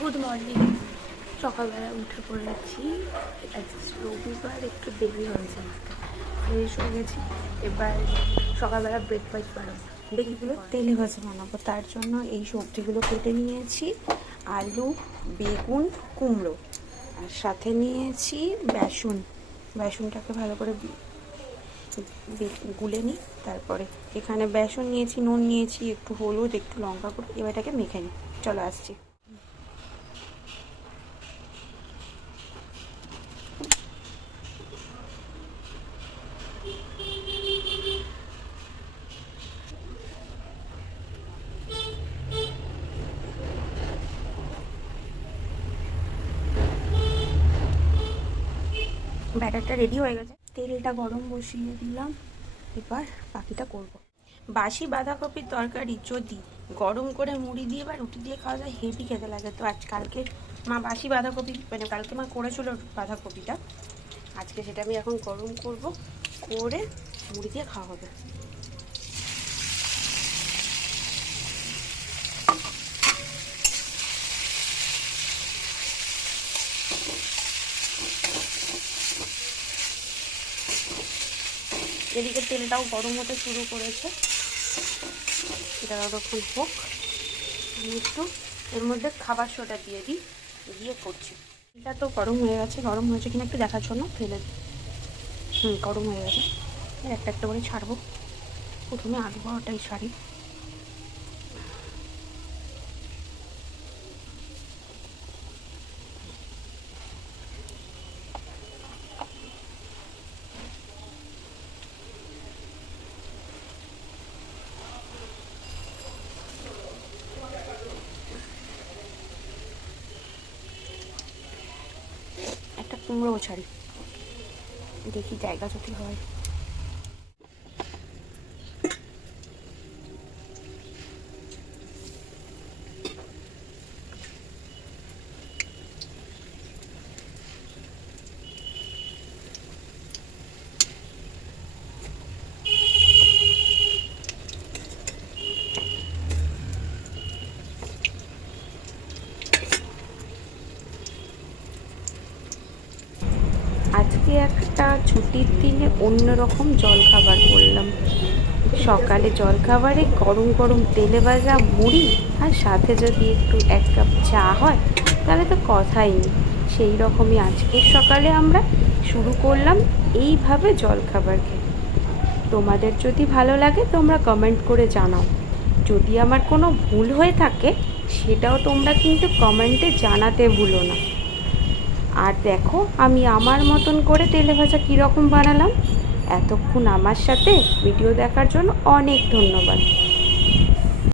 Good morning. সকালবেলা উঠে পড়েছি। রবিবার, একটু দেরি হয়েছে ফ্রেশ হয়ে গেছি। এবার সকালবেলা ব্রেকফাস্ট বানাবো। দেখিগুলো তেলে ভাজা বানাবো। তার জন্য এই সবজিগুলো কেটে নিয়েছি। আলু, বেগুন, কুমড়ো। আর সাথে নিয়েছি বেসন। বেসনটাকে ভালো করে গুলে নিই। তারপরে এখানে বেসন নিয়েছি, নুন নিয়েছি, একটু হলুদ, একটু লঙ্কা করে এবার এটাকে মেখে নিই। চলো আসছি। ব্যাটারটা রেডি হয়ে গেছে। তেলটা গরম বসিয়ে দিলাম। এবার বাকিটা করব। বাসি বাঁধাকপির তরকারি যদি গরম করে মুড়ি দিয়ে বা রুটি দিয়ে খাওয়া যায় হেভি খেতে লাগে। তো আজ কালকে মা বাসি বাঁধাকপি মানে কালকে মা করেছিল বাঁধাকপিটা। আজকে সেটা আমি এখন গরম করব। করে মুড়ি দিয়ে খাওয়া হবে। এদিকে তেলটাও গরম হতে শুরু করেছে। এটা ততক্ষণ হোক। আমি একটু এর মধ্যে খাবার সোডা দিয়ে দিই, দিয়ে করছি। এটা তো গরম হয়ে গেছে, গরম হয়েছে কিনা একটু দেখার জন্য। ফেলে দিই হুম, গরম হয়ে গেছে। একটা একটা করে ছাড়বো। প্রথমে আলু বড়াটাই ছাড়ি কুমড়োও ছাড়ি। দেখি জায়গা যদি হয়। আজকে একটা ছুটির দিনে অন্যরকম জলখাবার করলাম। সকালে জলখাবারে গরম গরম তেলে ভাজা মুড়ি আর সাথে যদি একটু এক কাপ চা হয়, তাহলে তো কথাই নেই। সেই রকমই আজকের সকালে আমরা শুরু করলাম এইভাবে জলখাবার খেয়ে তোমাদের যদি ভালো লাগে, তোমরা কমেন্ট করে জানাও। যদি আমার কোনো ভুল হয়ে থাকে, সেটাও তোমরা কিন্তু কমেন্টে জানাতে ভুলো না। আর দেখো, আমি আমার মতন করে তেলে ভাজা কীরকম বানালাম? এতক্ষণ আমার সাথে ভিডিও দেখার জন্য অনেক ধন্যবাদ।